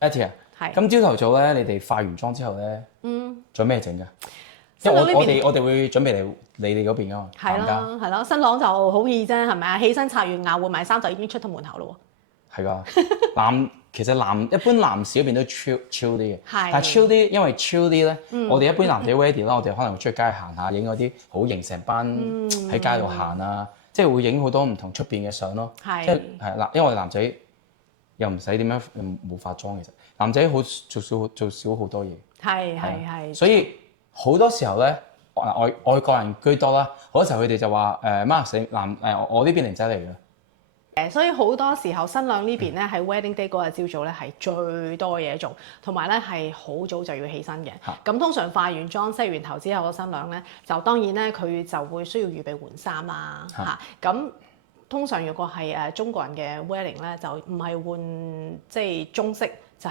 Etty 係咁朝頭早咧，你哋化完妝之後咧，做咩整㗎？因為我哋會準備嚟你哋嗰邊㗎嘛，係咯係咯，新郎就好易啫，係咪啊？起身刷完牙換埋衫就已經出到門口咯喎。係㗎，其實一般男士嗰邊都 chill 啲嘅，係但係 chill 啲，因為 chill 啲咧，我哋一般男仔 ready 啦，我哋可能會出去街行下，影嗰啲好型成班喺街度行啊，即係會影好多唔同出邊嘅相咯。係即係嗱，因為我哋男仔又唔使點樣冇化妝，其實男仔好做少好多嘢。係，所以好多時候咧，外國人居多啦，好多時候佢哋就話我呢邊靚仔嚟嘅。所以好多時候新娘呢邊咧喺 wedding day 嗰日朝早咧係最多嘢做，同埋咧係好早就要起身嘅。咁通常化完妝、洗完頭之後，個新娘咧就當然咧佢就會需要預備換衫啦嚇。咁通常如果係中國人嘅 wedding 咧，就唔係換即係中式，就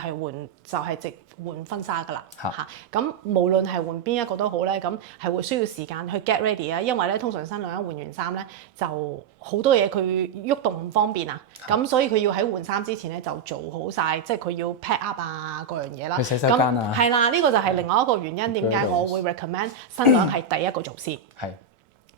係直換婚紗㗎啦嚇。咁無論係換邊一個都好咧，咁係會需要時間去 get ready 啊，因為咧通常新娘一換完衫咧就好多嘢佢喐動唔方便啊，咁所以佢要喺換衫之前咧就做好晒，即係佢要 pack up 啊各樣嘢啦。去洗手間啊。係啦，呢個就係另外一個原因點解我會 recommend 新娘係第一個做先。係。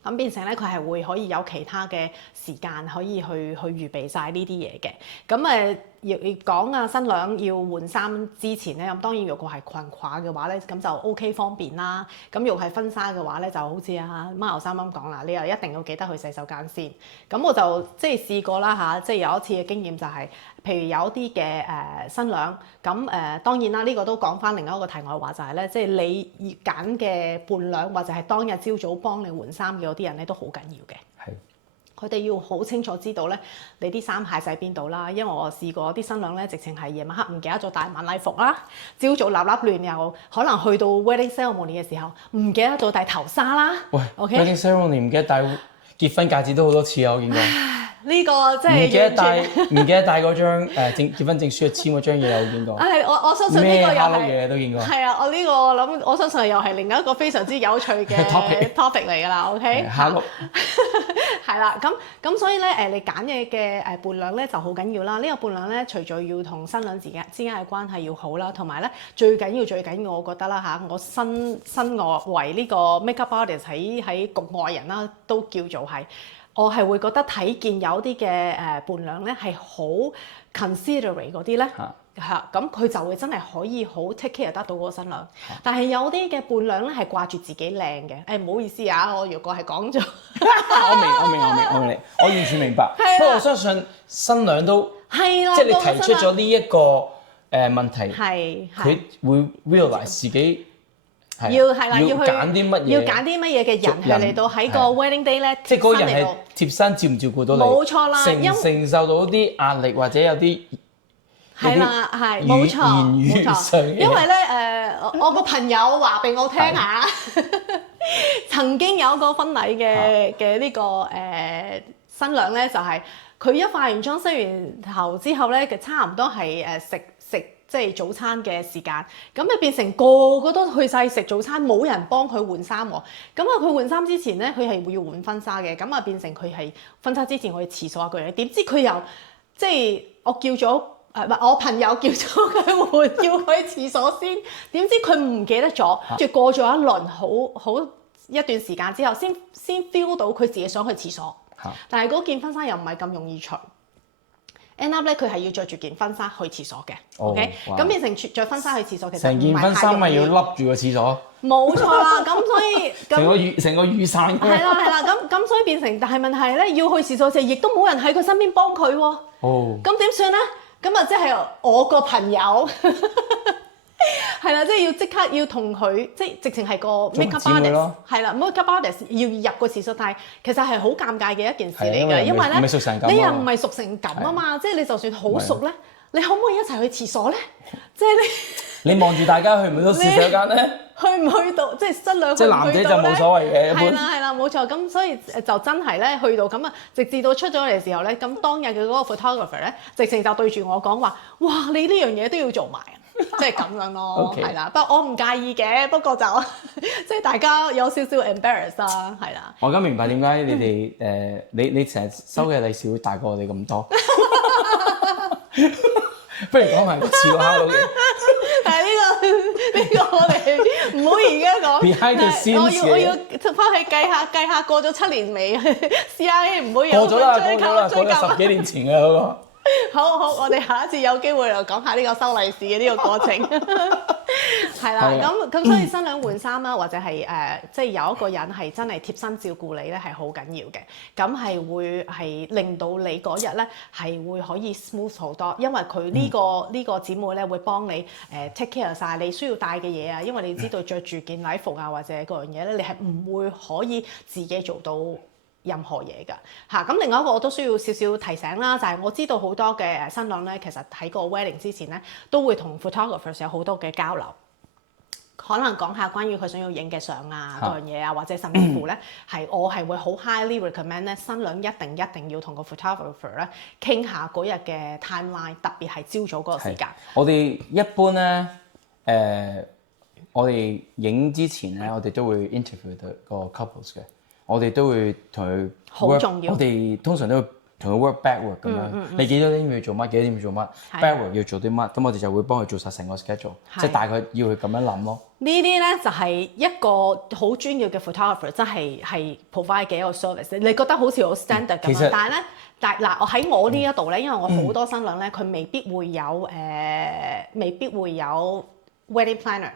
咁變成咧，佢係會可以有其他嘅時間可以去預備晒呢啲嘢嘅。咁要講啊，新娘要換衫之前咧，咁當然如果係裙褂嘅話咧，咁就 OK 方便啦。咁如果係婚紗嘅話咧，就好似阿貓牛啱啱講啦，你又一定要記得去洗手間先。咁我就即係試過啦嚇，即係有一次嘅經驗就係、譬如有啲嘅新娘，咁當然啦，呢個都講翻另一個題外話就係咧，即係你揀嘅伴娘或者係當日朝早幫你換衫嘅嗰啲人咧，都好緊要嘅。係。佢哋要好清楚知道咧，你啲衫鞋喺邊度啦。因為我試過啲新娘咧，直情係夜晚黑唔記得咗帶晚禮服啦，朝早立亂又可能去到 wedding ceremony 嘅時候唔記得咗帶頭紗啦。喂 ，OK wedding ceremony 唔記得帶結婚戒指都好多次啊，我見過。呢個即係唔記得帶嗰張結婚證書去簽嗰張嘢，我見過。我相信呢個又係嘢都見過。係啊，我呢個我相信又係另一個非常之有趣嘅 topic 嚟㗎啦。OK，係啦，咁所以咧你揀嘢嘅伴娘咧就好緊要啦。呢個伴娘咧，除咗要同新娘之間嘅關係要好啦，同埋咧最緊要，我覺得啦嚇，我身為呢個 makeup artist 喺局外人啦，都叫做係。我係會覺得睇見有啲嘅伴娘咧係好 considerate 嗰啲咧嚇，咁佢就會真係可以好 take care 得到嗰個新娘。但係有啲嘅伴娘咧係掛住自己靚嘅，唔好意思啊，我如果係講咗，我明你，我完全明白。不過我相信新娘都係啦，即係你提出咗呢一個問題，佢會 realize 自己。要揀啲乜嘢？嘅人係嚟到喺個 wedding day 咧，即係嗰個人係貼身照唔照顧到你？冇錯啦，承受到啲壓力或者有啲係啦，係冇錯，因為咧我個朋友話俾我聽下，曾經有一個婚禮嘅呢個新娘咧，就係佢一化完妝、洗完頭之後咧，差唔多係食即係早餐嘅時間，咁就變成個個都去晒食早餐，冇人幫佢換衫喎。咁佢換衫之前咧，佢係要換婚紗嘅，咁啊變成佢係婚紗之前我去廁所一個樣，點知佢又即係我叫咗我朋友叫咗佢換，要去廁所先，點知佢唔記得咗，跟住過咗一輪好一段時間之後，先 feel 到佢自己想去廁所，但係嗰件婚紗又唔係咁容易除。end up 咧，佢係要着住件婚紗去廁所嘅 ，OK， 咁變成着婚紗去廁所其實成件婚紗咪要笠住個廁所。冇錯啦，咁所以成個雨傘。係啦，咁所以變成，但係問題咧，要去廁所時，亦都冇人喺佢身邊幫佢喎。咁點算咧？咁啊，即係我個朋友。係啦，即係要即刻要同佢，即係直情係個 makeup artist，係啦 makeup artist 要入個廁所，但係其實係好尷尬嘅一件事嚟㗎，因為咧你又唔係熟成咁啊嘛，即係你就算好熟咧，你可唔可以一齊去廁所咧？即係你望住大家去唔去到洗手間咧？去唔去到即係新娘？即係男仔就冇所謂嘅。係啦，冇錯。咁所以就真係咧去到咁啊，直至到出咗嚟嘅時候咧，咁當日嘅嗰個 photographer 咧，直情就對住我講話：哇！你呢樣嘢都要做埋。即係咁樣咯，係啦，不過我唔介意嘅，不過就即係大家有少少 embarrass 啦，係啦。我而家明白點解你哋你成日收嘅利是會大過我哋咁多，不如講埋個似個 Hello 嘅。但係呢個我哋唔好而家講。Behind the scenes 我要翻去計下過咗7年未？CIA 唔好有過咗啦，追究10幾年前嘅嗰個。好，我哋下一次有機會又講下呢個收利是嘅呢個過程。係啦，咁所以新娘換衫啦，或者係即係有一個人係真係貼身照顧你咧，係好緊要嘅。咁係會係令到你嗰日咧係會可以 smooth 好多，因為佢呢個姊妹咧會幫你take care 晒你需要帶嘅嘢啊。因為你知道着住件禮服啊或者嗰樣嘢咧，你係唔會可以自己做到任何嘢㗎嚇。咁另外一個我都需要少少提醒啦，就係我知道好多嘅新娘咧，其實喺個 wedding 之前咧，都會同 photographers 有好多嘅交流，可能講下關於佢想要影嘅相啊嗰樣嘢啊，或者甚至乎咧我係會好 highly recommend 咧，新娘一定要同個 photographer 咧傾下嗰日嘅 timeline， 特別係朝早嗰個時間。我哋一般咧我哋影之前咧，我哋都會 interview 個 couples 嘅。我哋都會同佢好重要。我哋通常都會同佢 work backward 咁樣。你幾多點要做乜？幾多點要做乜？backward 要做啲乜？咁我哋就會幫佢做晒成個 schedule，即係大概要佢咁樣諗咯。呢啲咧就係一個好專業嘅 photographer， 真係 provide 嘅一個 service。你覺得好似好 standard 咁樣，但係咧，嗱我喺我呢一度咧，因為我好多新娘咧，佢未必會有 wedding planner。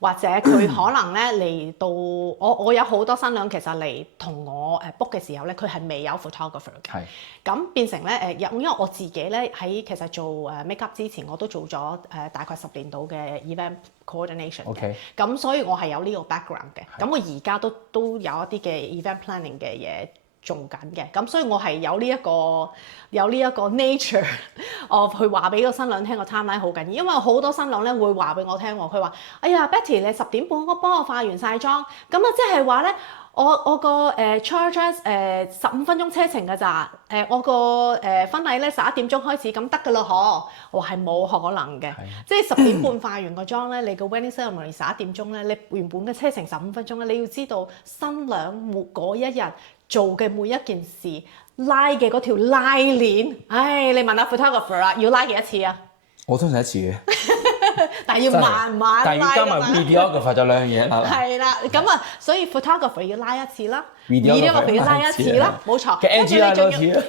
或者佢可能咧嚟到我有好多新娘其實嚟同我book 嘅時候咧，佢係未有 photographer 嘅。係。咁變成咧因為我自己咧喺其實做makeup 之前，我都做咗大概10年度嘅 event coordination 嘅。OK。咁所以我係有呢個 background 嘅。咁我而家都有一啲嘅 event planning 嘅嘢做緊嘅，咁所以我係有呢一個 nature， 我去話俾個新娘聽個 timeline 好緊要，因為好多新娘咧會話俾我聽喎，佢話：哎呀 Betty 你10點半幫我化完晒妝，咁啊即係話咧我個charge 15分鐘車程㗎咋，我個婚禮咧11點鐘開始咁得㗎啦嗬，我話係冇可能嘅，即係10點半化完個妝咧，你個 wedding ceremony 11點鐘咧，你原本嘅車程15分鐘咧，你要知道新娘嗰一日做嘅每一件事，拉嘅嗰條拉鏈，唉，你問下 photographer 啦，要拉幾多次啊？我通常一次嘅，但係要慢慢拉。但係要加埋 videographer 就兩樣嘢啦。係啦，咁啊，所以 photographer 要拉一次啦 ，videographer 要拉一次啦，冇錯。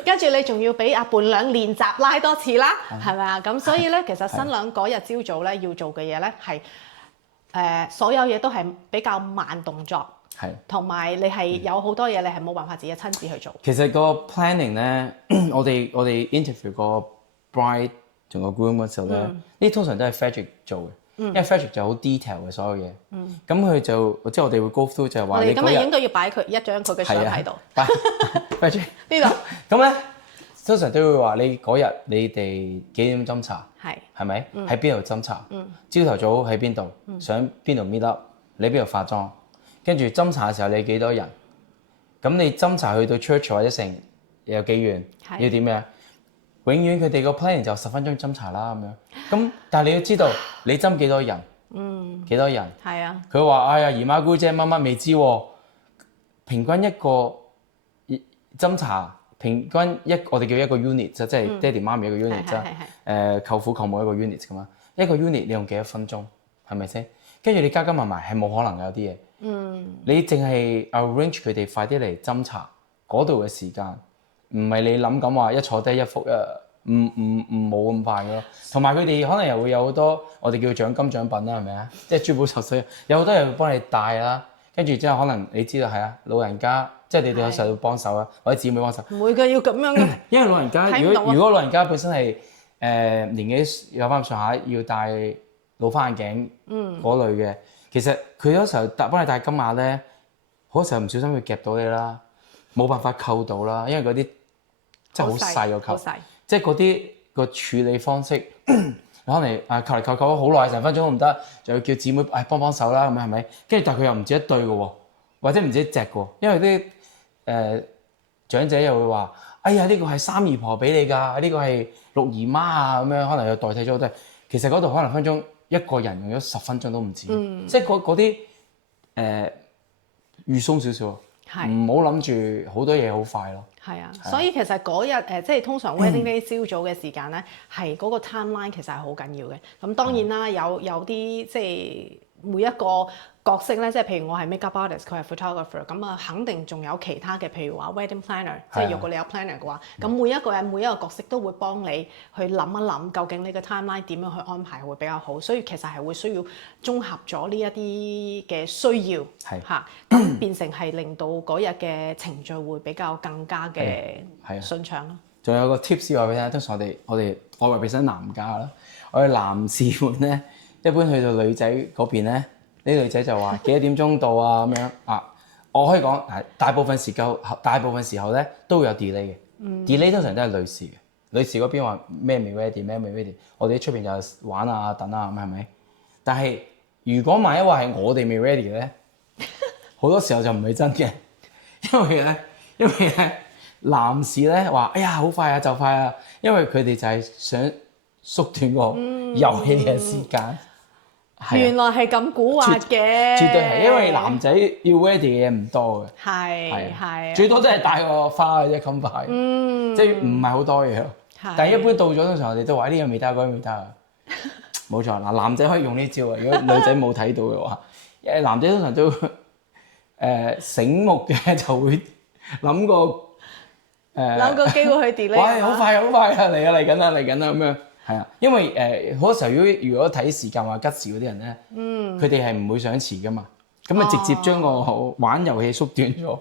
跟住你仲要俾阿伴娘練習拉多次啦，係咪啊？咁所以咧，其實新娘嗰日朝早咧要做嘅嘢咧係所有嘢都係比較慢動作。係，同埋你係有好多嘢，你係冇辦法自己親自去做。其實個 planning 咧，我哋 interview 個 bride 同個 groom 嗰時候咧，呢啲通常都係 Frederick 做嘅，因為 Frederick 就好 detail 嘅所有嘢。咁佢就即係我哋會 go through 就係話，你今日應該要擺佢一張佢嘅相喺度。Frederick 呢度。咁咧，通常都會話你嗰日你哋幾點斟茶？係咪？喺邊度斟茶？朝頭早喺邊度？想邊度 meet up？你邊度化妝？跟住斟茶嘅時候你幾多人？咁你斟茶去到 church 或者成有幾遠？要點樣？永遠佢哋個 planning 就10分鐘斟茶啦咁樣。咁但係你要知道你斟幾多人？幾多人？係啊。佢話：哎呀姨媽姑姐乜乜未知喎。平均一個斟茶，平均我哋叫一個 unit 即係爹哋媽咪一個 unit 啫。舅父舅母一個 unit 咁嘛。一個 unit 你用幾多分鐘？係咪先？跟住你加埋係冇可能有啲嘢。你淨係 arrange 佢哋快啲嚟斟茶嗰度嘅時間，唔係你諗咁話一坐低一幅冇咁快嘅咯。同埋佢哋可能又會有好多我哋叫獎金獎品啦，係咪啊？即係珠寶首飾，有好多人會幫你帶啦。跟住之後可能你知道係啊，老人家即係你哋有時候要幫手啦，或者姊妹幫手。唔會嘅，要咁樣嘅。因為老人家如果老人家本身係年紀有翻上下，要戴老花眼鏡嗰類嘅。其實佢有時候幫你戴金額咧，好多時候唔小心會夾到你啦，冇辦法扣到啦，因為嗰啲真係好細個扣，即係嗰啲個處理方式，可能扣嚟扣好耐，成分鐘都唔得，就要叫姊妹幫手啦，咁樣係咪？跟住但係佢又唔止一對嘅喎，或者唔止一隻嘅喎，因為啲長者又會話：哎呀呢個係三姨婆俾你㗎，呢個係六姨媽啊，咁樣可能又代替咗好多。其實嗰度可能分鐘。一個人用咗10分鐘都唔止，即係嗰啲預鬆少少，唔好諗住好多嘢好快咯。係啊，所以其實嗰日即係通常 wedding day 朝早嘅時間咧，係嗰個 timeline 其實係好緊要嘅。咁當然啦，有啲即係每一個角色咧，即係譬如我係 makeup artist，佢係 photographer，咁啊肯定仲有其他嘅，譬如話 wedding planner，即係如果你有 planner 嘅話，咁每一個人每一個角色都會幫你去諗一諗，究竟你嘅 timeline 點樣去安排會比較好。所以其實係會需要綜合咗呢一啲嘅需要嚇，咁變成係令到嗰日嘅程序會比較更加嘅順暢咯。仲有個 tips 話俾你聽，通常我話俾新男家啦，我哋男士們咧，一般去到女仔嗰邊咧，啲女仔就話幾多點鐘到啊咁樣啊。我可以講大部分時候咧都會有 delay 嘅，delay 通常都係女士嘅。女士嗰邊話咩未 ready 咩未 ready，我哋喺出邊就玩啊等啊咁係咪？但係如果萬一話係我哋未 ready 咧，好多時候就唔係真嘅，因為咧男士咧話哎呀好快啊就快啊，因為佢哋就係想縮短個遊戲嘅時間。原來係咁蠱惑嘅，絕對係，因為男仔要 ready 嘅嘢唔多嘅，係最多都係帶個花嘅啫，冚牌，即係唔係好多嘢咯。但係一般到咗通常我哋都話呢樣未得，嗰樣未得啊。冇錯，嗱男仔可以用呢招啊，如果女仔冇睇到嘅話，男仔通常都醒目嘅就會諗個機會去 delay。喂，好快啊嚟緊啦咁樣。係啊，因為好多時候如果睇時間話吉時嗰啲人咧，佢哋係唔會想遲噶嘛，咁啊直接將個玩遊戲縮短咗，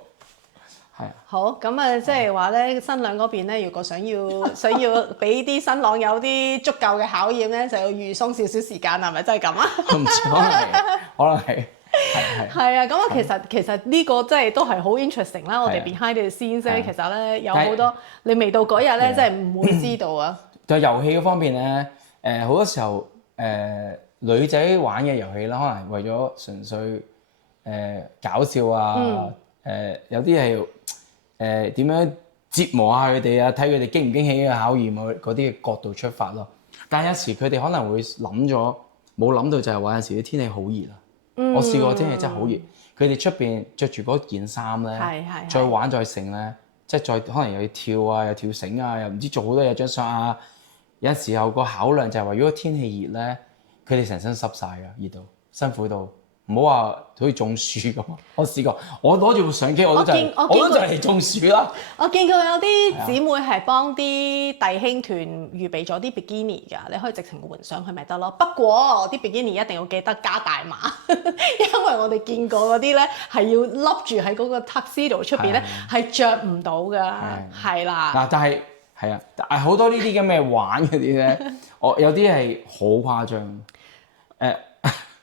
係啊。好，咁啊即係話咧，新娘嗰邊咧，如果想要俾啲新郎有啲足夠嘅考驗咧，就要預鬆少少時間，係咪真係咁啊？唔知可能係。係啊，咁啊其實呢個真係都係好 interesting 啦。我哋 behind the scenes 咧，其實咧有好多你未到嗰日咧，真係唔會知道啊。就遊戲嗰方面咧，好多時候女仔玩嘅遊戲啦，可能為咗純粹搞笑啊，有啲係點樣折磨下佢哋啊，睇佢哋經唔經起嘅考驗啊嗰啲嘅角度出發咯。但係有時佢哋可能會冇諗到就係話有時啲天氣好熱啊，我試過天氣真係好熱，佢哋出邊着住嗰件衫咧，再玩再成咧，即係再可能又要跳啊，又跳繩啊，又唔知做好多嘢張相啊。有時候個考量就係話，如果天氣熱咧，佢哋成身濕晒㗎，熱到辛苦到，唔好話好似中暑咁。我試過，我攞住部相機，我都就係中暑啦。我見過有啲姊妹係幫啲弟兄團預備咗啲 bikini 㗎，你可以直情換上去咪得咯。不過啲 bikini 一定要記得加大碼，因為我哋見過嗰啲咧係要笠住喺嗰個 tuxedo 出邊咧係着唔到㗎，係啦。嗱，但係好多呢啲咁嘅玩嗰啲咧，我有啲係好誇張。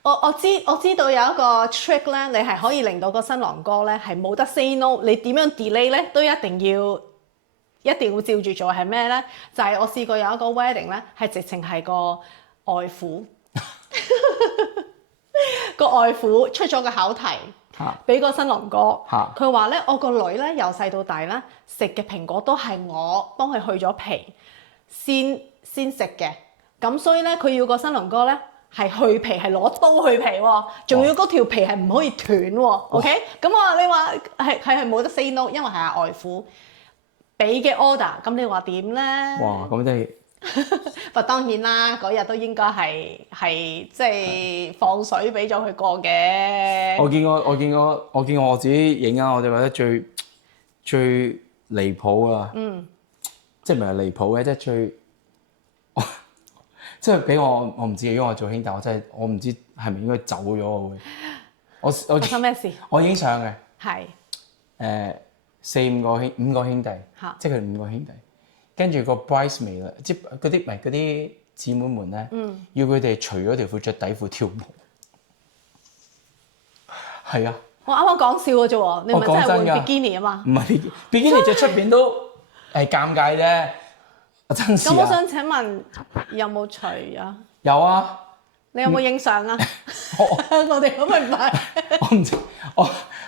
我知道有一個 trick 咧，你係可以令到個新郎哥咧係冇得 say no，你點樣 delay 咧都一定要照住做。係咩咧？就係我試過有一個 wedding 咧，係直情係個外父個外父出咗個考題俾個新郎哥，佢話咧我個女咧由細到大咧食嘅蘋果都係我幫佢去咗皮先食嘅，咁所以咧佢要個新郎哥咧。係去皮，係攞刀去皮喎，仲要嗰條皮係唔可以斷喎。OK， 咁你話係冇得 say no， 因為係阿外父俾嘅 order。咁你話點咧？哇！咁真係，不過當然啦，嗰日都應該係即係放水俾咗佢過嘅。我見過我自己影啊，我就覺得最離譜啊！即係唔係離譜嘅，即係最。即係俾我唔知，如果我做兄弟，我唔知係咪應該走咗我會。我發生咩事？我影相嘅。係。5個兄弟，即係佢哋5個兄弟。跟住個 bridesmaid 啦，即係嗰啲姊妹們咧，要佢哋除咗條褲着底褲跳舞。係啊。我啱啱講笑嘅啫喎，你唔係真係換 bikini 啊嘛？唔係 bikini 着出邊都係尷尬啫。咁我想請問有冇除啊？有啊。你有冇影相啊？我哋咁咪唔係。我唔知，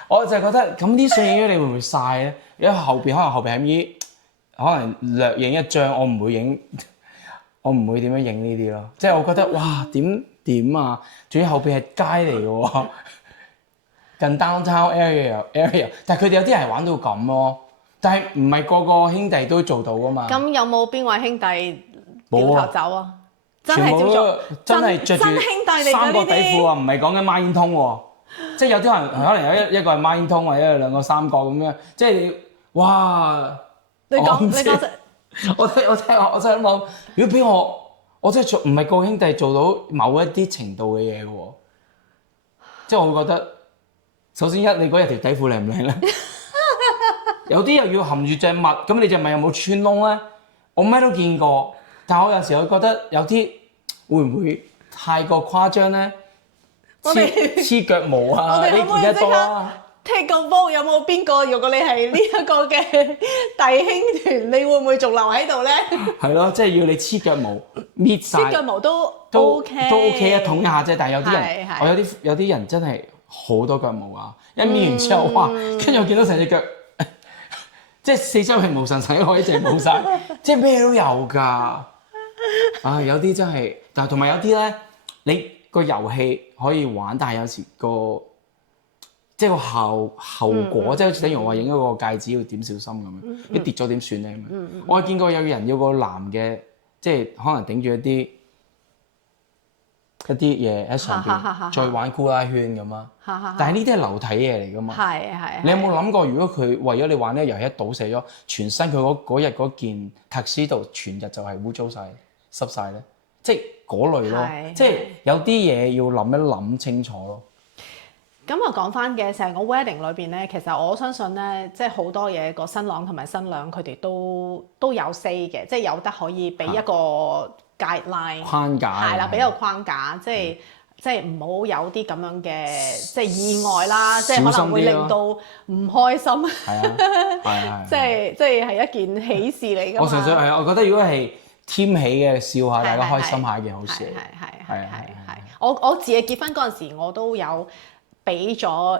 我就係覺得咁啲相影咗，你會唔會曬咧？因為後邊係咁可能略影一張，我唔會點樣影呢啲咯。即係我覺得哇點啊！仲要後邊係街嚟嘅喎，近 downtown area，但係佢哋有啲人玩到咁咯。但係唔係個個兄弟都做到㗎嘛？咁有冇邊位兄弟掉頭走啊？真全部都係照做，真係着住真兄弟嚟㗎三角底呢啲褲啊，唔係講緊孖煙通喎。即係有啲人可能有一個係孖煙通，或者有兩個三角咁樣，即係你哇！你講我唔知你講我真係諗，如果俾我真係做唔係個兄弟做到某一啲程度嘅嘢嘅喎，即係我會覺得，首先你嗰日條底褲靚唔靚咧？有啲又要含住隻襪，咁你隻襪有冇穿窿咧？我咩都見過，但係我有時候覺得有啲會唔會太過誇張咧？黐腳毛啊！你見得多啦。踢個波有冇邊個？如果你係呢一個嘅弟兄團，你會唔會仲留喺度咧？係咯，即係要你黐腳毛搣晒。黐腳毛都 OK，都 OK 啊，捅一下啫。但係有啲人，係我有啲人真係好多腳毛啊！一搣完之後，哇！跟住我見到成隻腳，即係四周係毛神神，可以淨冇晒，即係咩都有㗎。啊，有啲真係，但係同埋有啲咧，你個遊戲可以玩，但係有時即係個後果，即係好似等於我話影嗰個戒指要點小心咁樣，一跌咗點算咧咁樣。我見過有人要個男嘅，即係可能頂住一啲嘢喺上邊，再玩呼啦圈咁啊。但係呢啲係流體嘢嚟㗎嘛。係。你有冇諗過，如果佢為咗你玩呢個遊戲一倒瀉咗，全身佢嗰日嗰件 tuxedo全日就係污糟晒、濕晒咧？即係嗰類咯，即係有啲嘢要諗一諗清楚咯。咁啊，講翻嘅成個 wedding 裏邊咧，其實我相信咧，即係好多嘢個新郎同埋新娘佢哋都有 say 嘅，即係有得可以俾一個 guideline 框架，係啦，俾個框架，即係唔好有啲咁樣嘅即係意外啦，即係可能會令到唔開心。係啊，即係一件喜事嚟㗎嘛。我純粹係，我覺得如果係添喜嘅，笑下大家開心下一件好事。係。我自己結婚嗰陣時，我都有俾咗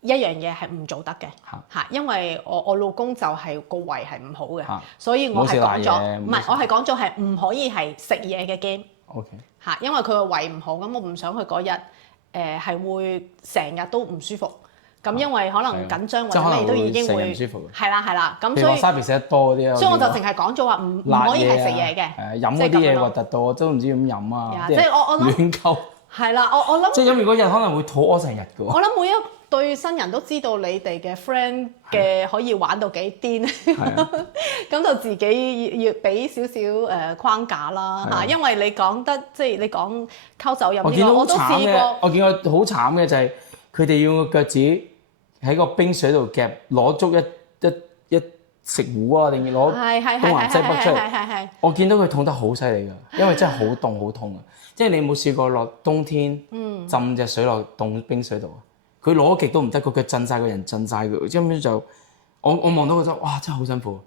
一樣嘢係唔做得嘅嚇，因為我老公就係個胃係唔好嘅，所以我係講咗，唔係我係講咗係唔可以係食嘢嘅 game。OK 嚇，因為佢個胃唔好，咁我唔想佢嗰日係會成日都唔舒服。咁因為可能緊張或者咩都已經會係啦，咁所以沙皮食得多嗰啲，所以我就淨係講咗話唔可以係食嘢嘅，飲嗰啲嘢核突到我都唔知點飲啊！即係我諗亂溝。係啦，我諗即係飲完嗰日可能會肚屙成日嘅喎。我諗每一對新人都知道你哋嘅 friend 嘅可以玩到幾癲，咁就自己要俾少少框架啦嚇，因為你講得即係你講溝酒飲呢個，我都試過。我見過好慘嘅就係佢哋要個腳趾喺個冰水度夾攞足一食糊啊，定攞東南西北出嚟。我見到佢痛得好犀利㗎，因為真係好凍好痛啊！即係你有冇試過落冬天浸隻水落凍冰水度啊？佢攞極都唔得，個腳震晒，個人震晒佢，根本就我望到覺得哇真係好辛苦，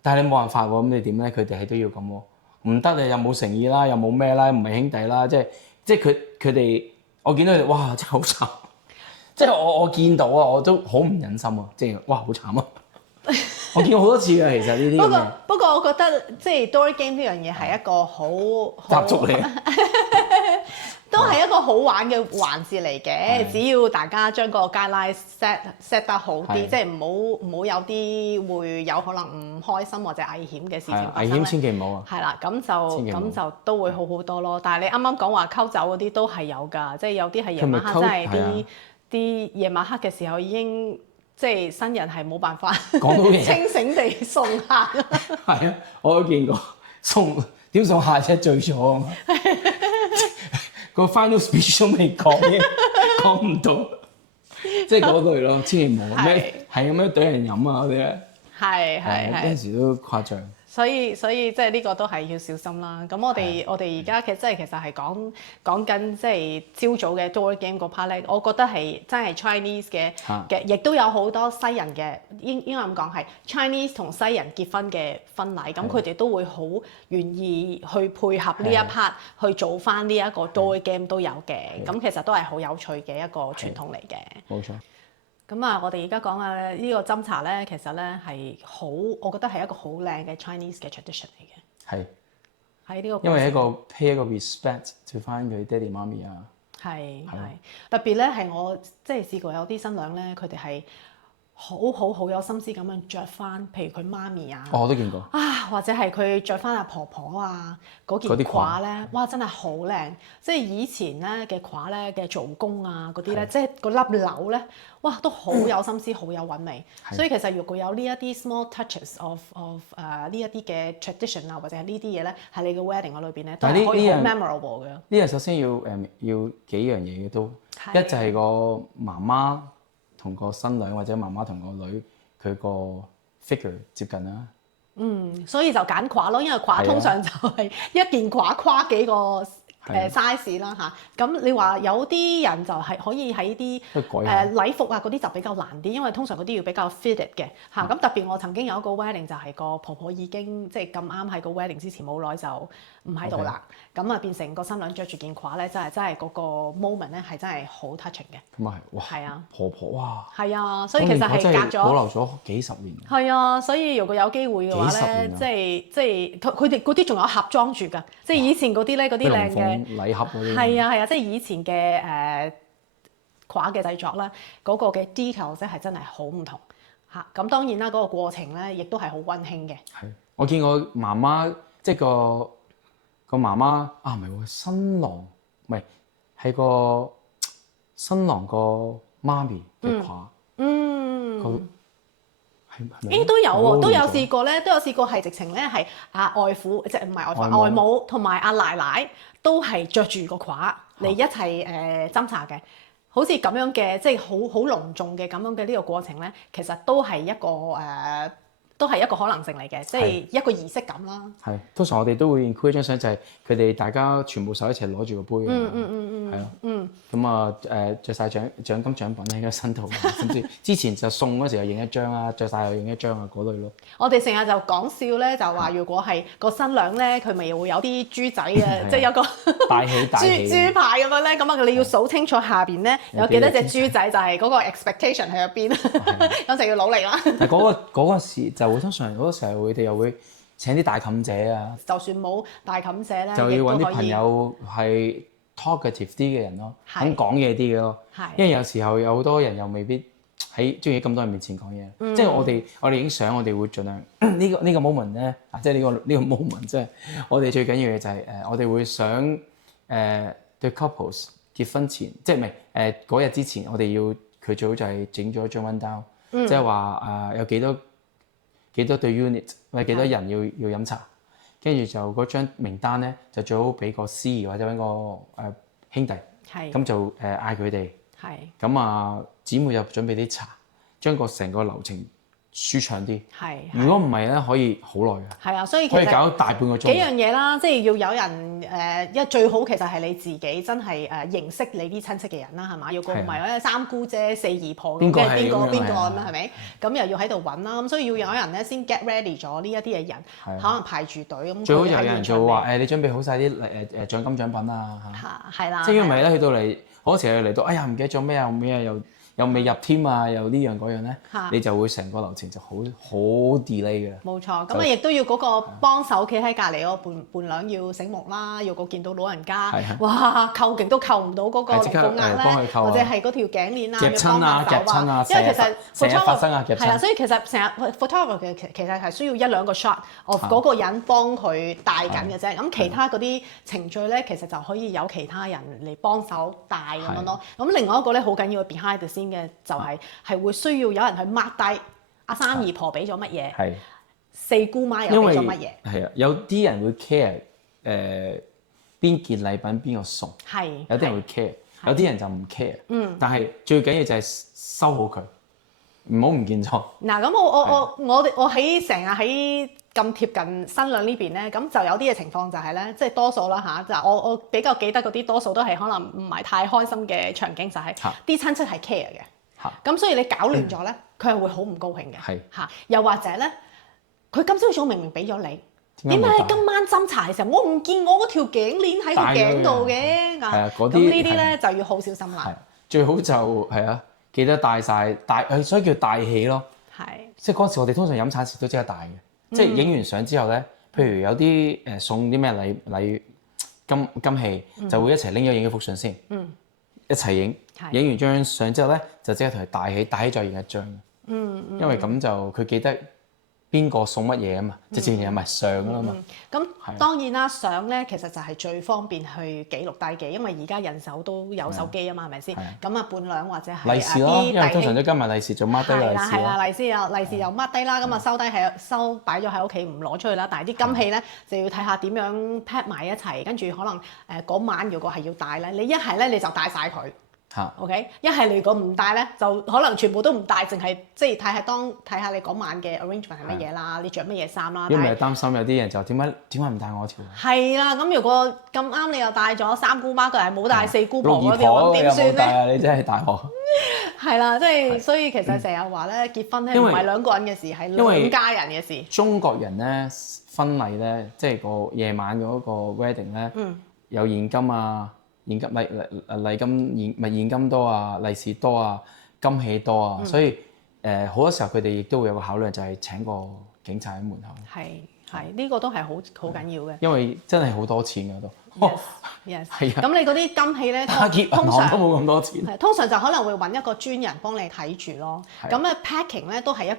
但係你冇辦法喎，咁你點咧？佢哋係都要咁喎，唔得你又冇誠意啦，又冇咩啦，唔係兄弟啦，即係佢哋，我見到佢哋哇真係好慘，即係我見到啊我都好唔忍心啊，即係哇好慘啊！我見過好多次嘅其實呢啲不過我覺得即係 Dory Game 呢樣嘢係一個好習俗嚟，都係一個好玩嘅環節嚟嘅。只要大家將個 guideline set 得好啲，即係唔好有啲會有可能唔開心或者危險嘅事情發生。危險千祈唔好啊！係啦，咁就都會好好多咯。但係你啱啱講話溝酒嗰啲都係有㗎，即係有啲係夜晚黑真係啲夜晚黑嘅時候已經。即係新人係冇辦法清醒地送客。係啊，我都見過點送客啫，醉咗啊嘛，個 final speech 都未講嘅，講唔到，即係嗰類咯，千祈唔好咩係咁樣懟人飲啊嗰啲咧，係有陣時都誇張。所以即係呢個都係要小心啦。咁我哋而家其實係講緊即係朝早嘅 Dory Game 嗰 part 咧，我覺得係真係 Chinese 嘅，亦都有好多西人嘅，應該咁講係 Chinese 同西人結婚嘅婚禮，咁佢哋都會好願意去配合呢一 part 去做翻呢一個 Dory Game 都有嘅。咁其實都係好有趣嘅一個傳統嚟嘅。冇錯。咁啊，我哋而家講下呢個斟茶咧，其實咧係好，我覺得係一個好靚嘅 Chinese 嘅 tradition 嚟嘅。係。喺呢個。因為一個 pay 一個 respect to 翻佢爹哋媽咪啊。係。特別咧係我即係試過有啲新娘咧，佢哋係好有心思咁樣着翻，譬如佢媽咪啊，我都見過或者係佢着翻阿婆婆啊嗰件褂咧，哇真係好靚！即係以前咧嘅褂咧嘅做工啊嗰啲咧，即係嗰粒紐咧，哇都好有心思，好有韻味。所以其實如果有呢一啲 small touches of 呢一啲嘅 tradition 啊，或者係呢啲嘢咧，喺你嘅 wedding 裏邊咧，都係可以好 memorable 嘅。呢樣首先要幾樣嘢嘅都，一就係個媽媽同個新娘或者媽媽同個女佢個 figure 接近啦。所以就揀褂咯，因為褂通常就係一件褂跨幾個size 啦嚇。咁你話有啲人就係可以喺啲禮服啊嗰啲就比較難啲，因為通常嗰啲要比較 fitted 嘅嚇。咁特別我曾經有一個 wedding 就係個婆婆已經即係咁啱喺個 wedding 之前冇耐就唔喺度啦，咁變成個新娘着住件褂咧，真係嗰個 moment 咧係真係好 touching 嘅。咁啊係，哇！係啊，婆婆哇！係啊，所以其實係隔咗保留咗幾十年。係啊，所以如果有機會嘅話咧，即係佢哋嗰啲仲有盒裝住㗎，即係以前嗰啲咧嗰啲靚嘅禮盒嗰啲。係啊，即係以前嘅褂嘅製作啦，嗰個嘅 detail 即係真係好唔同嚇。咁當然啦，嗰個過程咧亦都係好溫馨嘅。係，我見過媽媽即係個媽媽啊，唔係喎，新郎唔係係個新郎個媽咪嘅褂。都有喎，都有試過咧，都有試過係直情咧係外父，即係唔係外父，外母同埋阿奶奶都係着住個褂嚟一齊斟茶嘅，好似咁樣嘅，即係好隆重嘅咁樣嘅呢個過程咧，其實都係一個都係一個可能性嚟嘅，即係一個儀式感啦。係，通常我哋都會 include 張相，就係佢哋大家全部手一齊攞住個杯啊，係咯，咁啊著曬獎金獎品喺個身度，甚至之前就送嗰時又影一張啊，着晒又影一張啊嗰類咯。我哋成日就講笑咧，就話如果係個新娘咧，佢咪會有啲豬仔嘅，即係有個豬牌咁樣咧，咁啊你要數清楚下邊咧有幾多隻豬仔，就係嗰個 expectation 喺入邊，咁就要努力啦。但嗰個時就通常嗰個時候，佢哋又會請啲大妗姐啊。就算冇大妗姐咧，就要揾啲朋友係 talkative 啲嘅人咯，肯講嘢啲嘅咯。因為有時候有好多人又未必喺中意咁多人面前講嘢。即係我哋影相，我哋會盡量呢個 moment 咧，即係呢個 moment，即係我哋最緊要嘅就係我哋會想對 couples 結婚前，即係唔係嗰日之前，我哋要佢最好就係整咗一張 rundown，即係話有幾多對 unit 或者幾多人要飲茶，跟住就嗰張名單咧就最好俾個司儀或者揾個兄弟，咁就嗌佢哋，咁姊妹就準備啲茶，將個成個流程舒暢啲。如果唔係咧，可以好耐嘅。所以其實可以搞大半個鐘。幾樣嘢啦，即係要有人因為最好其實係你自己真係認識你啲親戚嘅人啦，係嘛？要個唔係咧三姑姐四姨婆咁嘅邊個咁係咪？咁又要喺度揾啦，咁所以要有人咧先 get ready 咗呢一啲嘅人，可能排住隊咁。最好就有人就話你準備好晒啲獎金獎品啊係啦。即係因為咧去到嚟嗰時嚟到，哎呀唔記得咗咩啊咩啊又未入添啊，又呢樣嗰樣咧，你就會成個流程就好 delay 嘅。冇錯，咁亦都要嗰個幫手企喺隔離嗰個伴娘要醒目啦，要個見到老人家，哇扣極都扣唔到嗰個龍鳳鈪咧，或者係嗰條頸鏈啊，夾親啊夾親啊，因為其實成日發生啊夾親。係啊，所以其實成日 photographer 其實係需要一兩個 shot of 嗰個人幫佢帶緊嘅啫，咁其他嗰啲程序咧，其實就可以有其他人嚟幫手帶咁樣咯。咁另外一個咧好緊要嘅 behind the scene嘅就係會需要有人去 mark 低阿三姨婆俾咗乜嘢，四姑媽又俾咗乜嘢。係啊，有啲人會 care 邊件禮品邊個送，有啲人會 care，有啲人就唔 care。但係最緊要就係收好佢，唔好唔見咗。嗱，咁我喺成日喺咁貼近新娘呢邊咧，咁就有啲嘅情況就係咧，即係多數啦嚇，就我比較記得嗰啲多數都係可能唔係太開心嘅場景，就係啲親戚係 care 嘅。咁所以你搞亂咗咧，佢係會好唔高興嘅。又或者咧，佢今朝早明明俾咗你，點解你今晚斟茶嘅時候，我唔見我嗰條頸鏈喺個頸度嘅？咁呢啲咧就要好小心啦。最好就記得帶晒，所以叫帶起咯。即係嗰時我哋通常飲茶時都即刻帶嘅，即係影完相之後咧，譬如有啲送啲咩禮金器，就會一齊拎咗影一幅相先。一齊影完張相之後咧，就即刻同佢帶起再影一張。因為咁就佢記得邊個送乜嘢啊嘛，直情係咪相㗎啦嘛。咁當然啦，相咧其實就係最方便去記錄低嘅，因為而家人手都有手機啊嘛，係咪先？咁啊伴娘或者係利是咯，因為通常都跟埋利是做 mark 低利是咯。係啦，利是又 mark 低啦，咁啊收擺咗喺屋企唔攞出去啦。但係啲金器咧就要睇下點樣 pack 埋一齊，跟住可能嗰晚如果係要帶咧，你一係咧你就帶晒佢。OK， 一係你如果唔帶咧，就可能全部都唔帶，淨係即係睇下你嗰晚嘅 arrangement 係乜嘢啦，你着乜嘢衫啦。因為擔心有啲人就點解唔帶我條？係啦，咁如果咁啱你又帶咗三姑媽，佢係冇帶四姑婆嗰啲，咁點算咧？你真係大鑊。係啦，即係所以其實成日話咧，結婚咧唔係兩個人嘅事，係兩家人嘅事。中國人咧婚禮咧，即係個夜晚嗰個 wedding 咧，有現金啊。現金禮金現金多啊，利是多啊，金器多啊，所以好多時候佢哋亦都會有個考慮，就係請個警察喺門口。係呢個都係好緊要嘅。因為真係好多錢㗎都。Yes，係啊。咁你嗰啲金器咧，打劫銀行都冇咁多錢。係通常就可能會揾一個專人幫你睇住咯。咁啊 packing 咧都係一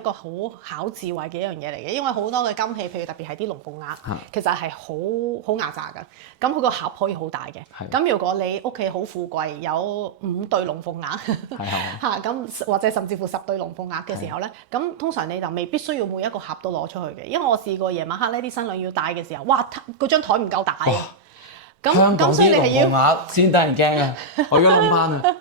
個好考智慧嘅一樣嘢嚟嘅，因為好多嘅金器，譬如特別係啲龍鳳鈪，其實係好壓榨㗎。咁佢個盒可以好大嘅。咁如果你屋企好富貴，有5對龍鳳鈪嚇咁，或者甚至乎10對龍鳳鈪嘅時候咧，咁通常你就未必需要每一個盒都攞出去嘅，因為我試過夜晚黑呢啲新娘要戴嘅時候，哇嗰張台唔夠大啊！咁所以你係要額先得人驚啊！我而家諗翻啊，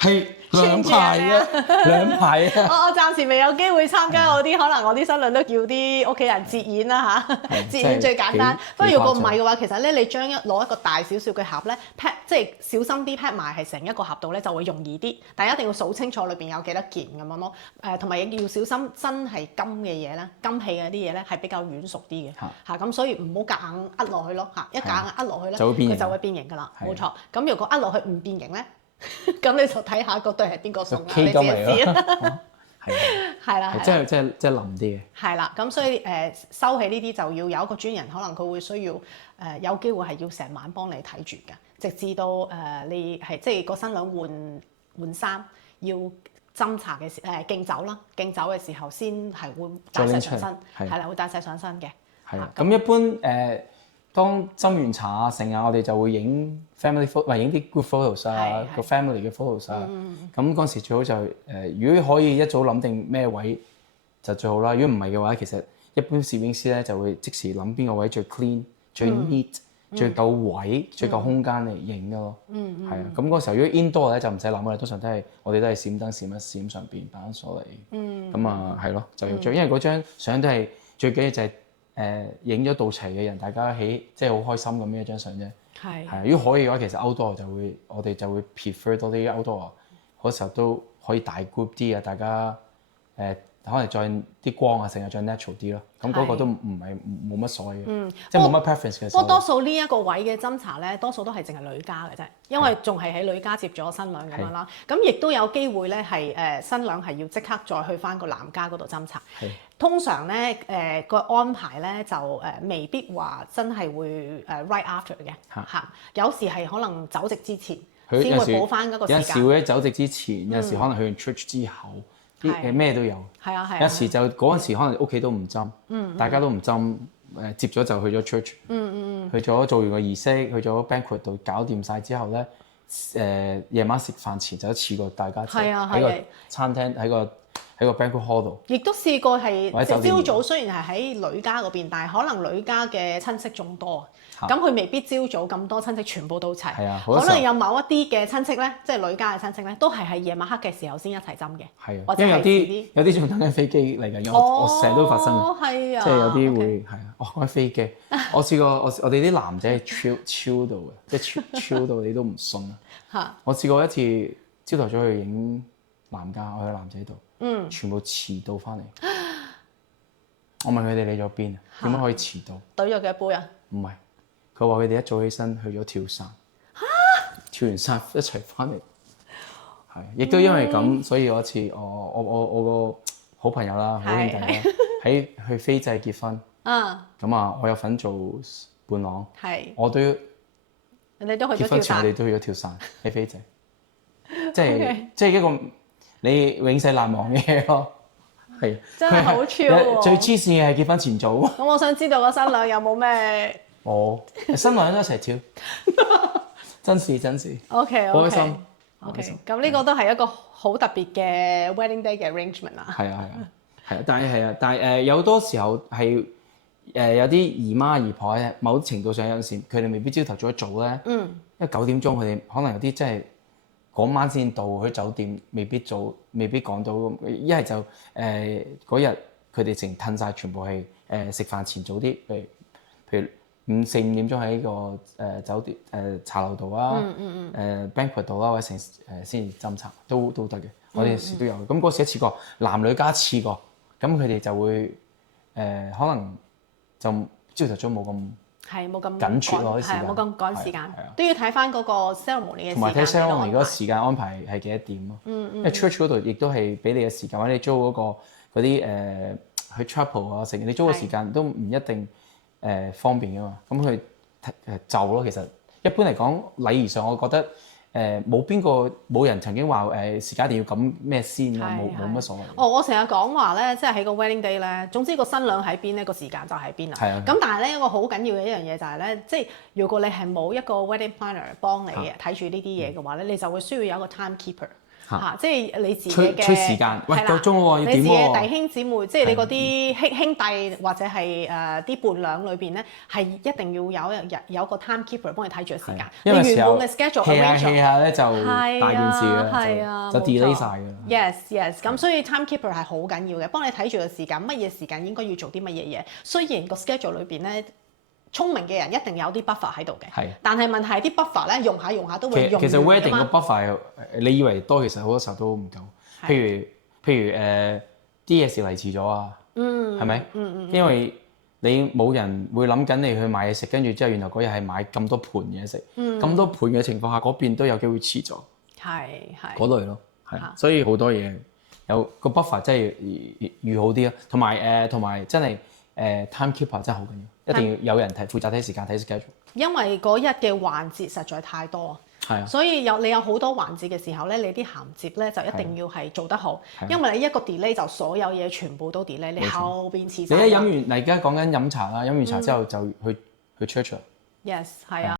係兩排啊，兩排啊！我暫時未有機會參加嗰啲，可能我啲新娘都叫啲屋企人接演啦嚇，接演最簡單。不過如果唔係嘅話，其實咧你攞一個大少少嘅盒咧 pack，即係小心啲 pack 埋係成一個盒度咧就會容易啲。但係一定要數清楚裏邊有幾多件咁樣咯。同埋要小心真係金嘅嘢咧，金器嘅啲嘢咧係比較軟熟啲嘅嚇，咁所以唔好夾硬扼落去咯嚇，一夾硬扼落去咧佢就會變形㗎啦，冇錯。咁如果扼落去唔變形咧？咁你就睇下嗰對係邊個送啦，你自己知啦。係啦，即係腍啲嘅。係啦，咁所以收起呢啲就要有一個專人，可能佢會需要有機會係要成晚幫你睇住嘅，直至到你係即係個新娘換衫要斟茶嘅時敬酒啦，敬酒嘅時候先係會帶晒上身，係啦，會帶晒上身嘅。係啊，咁一般當斟完茶啊剩啊，我哋就會影 family photo，影啲 good photos 啊，個 family 嘅 photos 啊。咁嗰時最好就如果可以一早諗定咩位就最好啦。如果唔係嘅話，其實一般攝影師咧就會即時諗邊個位最 clean、最 neat、最夠位、最夠空間嚟影嘅咯。係啊，咁嗰時候如果 indoor 咧就唔使諗啦，通常我哋都係閃燈閃一閃上邊擺緊鎖嚟。咁啊係咯，就要因為嗰張相都係最緊要就係。影咗到齊嘅人，大家即係好開心咁樣一張相啫。係。如果可以嘅話，其實 outdoor 我哋就會 prefer 多啲 outdoor。嗰時候都可以大 group 啲啊，大家可能再啲光啊，成日再 natural 啲咯。咁嗰個都唔係冇乜所謂嘅，即係冇乜 preference 嘅。不過多數呢一個位嘅斟茶咧，多數都係淨係女家嘅啫，因為仲係喺女家接咗新娘咁樣啦。咁亦都有機會咧係新娘係要即刻再去翻個男家嗰度斟茶。通常咧個安排咧就未必話真係會right after 嘅嚇，有時係可能酒席之前先會補翻嗰個時間。有時會喺酒席之前，有時可能去完 church 之後。咩都有，有時就嗰陣時可能屋企都唔斟，大家都唔斟，接咗就去咗 church，去咗做完個儀式，去咗 banquet 度搞掂晒之後咧，夜晚食飯前就一次過大家喺個餐廳喺個 banquet hall 度。亦都試過係即朝早雖然係喺女家嗰邊，但係可能女家嘅親戚眾多。咁佢未必朝早咁多親戚全部都齊，可能有某一啲嘅親戚咧，即係女家嘅親戚咧，都係喺夜晚黑嘅時候先一齊斟嘅。係啊，因為有啲仲等緊飛機嚟緊，我成日都發生嘅，即係有啲會係啊，開飛機。我試過我哋啲男仔係超到嘅，即係超到你都唔信啊！我試過一次朝頭早去影男家，我喺男仔度，全部遲到翻嚟。我問佢哋嚟咗邊啊？點解可以遲到？懟咗幾杯啊？唔係。佢話佢哋一早起身去咗跳傘，跳完傘一齊翻嚟，係，亦都因為咁，所以有一次我個好朋友啦，好兄弟啦，去斐濟結婚，咁啊，我有份做伴郎，我都你都去咗結婚前我哋都去咗跳傘喺斐濟，即係一個你永世難忘嘅嘢咯。係，真係好 chill 喎。最黐線嘅係結婚前做。咁我想知道個新娘有冇咩？新娘都一齊跳，真事。OK，好開心。OK，咁呢個都係一個好特別嘅 wedding day 嘅 arrangement 啦。係啊，但係有好多時候係有啲姨媽姨婆咧，某程度上有陣時佢哋未必朝頭早一早咧，因為9點鐘佢哋可能有啲真係嗰晚先到去酒店，未必趕到，一係就嗰日佢哋成褪晒，全部係食飯前早啲，譬如4、5點鐘喺個酒店茶樓度啊，banquet 度啦，或者成先至斟茶都得嘅。我哋時都有，咁嗰時一次過男女加一次過，咁佢哋就會可能就朝頭早冇咁緊絀咯，啲時間冇咁趕時間，都要睇翻嗰個 ceremony 嘅時間。同埋睇 ceremony 嗰個時間安排係幾多點咯？因為 church 嗰度亦都係俾你嘅時間，或者你租嗰啲去 chapel 啊，成你租嘅時間都唔一定方便噶嘛。咁佢就咯，其實一般嚟講禮儀上，我覺得冇人曾經話時間一定要咁咩先啦，冇乜所謂。我成日講話咧，即係喺個 wedding day 咧，總之個新娘喺邊咧，個時間就喺邊啦。咁但係咧，一個好緊要嘅一樣嘢就係咧，即係如果你係冇一個 wedding planner 幫你睇住呢啲嘢嘅話咧，你就會需要有一個 timekeeper。即係你自己嘅催時間，喂夠鐘喎，要點喎？你自己嘅弟兄姊妹，即係你嗰啲兄弟或者係啲伴娘裏邊咧，係一定要有個 timekeeper 幫你睇住個時間。你原本嘅 schedule arrange 下咧就大件事啦，就 delay 晒㗎啦。Yes，咁所以 timekeeper 係好緊要嘅，幫你睇住個時間，乜嘢時間應該要做啲乜嘢嘢。雖然個 schedule 裏邊咧，聰明嘅人一定有啲 buffer 喺度嘅，但係問題係啲 buffer 咧用下都會用完㗎嘛。其實 wedding 個 buffer 你以為多，其實好多時候都唔夠。譬如啲嘢食嚟遲咗啊，係咪？因為你冇人會諗緊你去買嘢食，跟住之後原來嗰日係買咁多盤嘢食，咁多盤嘅情況下，嗰邊都有機會遲咗。係嗰類咯，所以好多嘢有個 buffer 真係預好啲咯，同埋真係timekeeper 真係好緊要。一定要有人負責睇時間睇 schedule，因為嗰日嘅環節實在太多，所以你有好多環節嘅時候咧，你啲銜接咧就一定要係做得好，因為你一個 delay 就所有嘢全部都 delay，你後邊遲晒。你一飲完，而家講緊飲茶啦，飲完茶之後就去 church。Yes，係啊。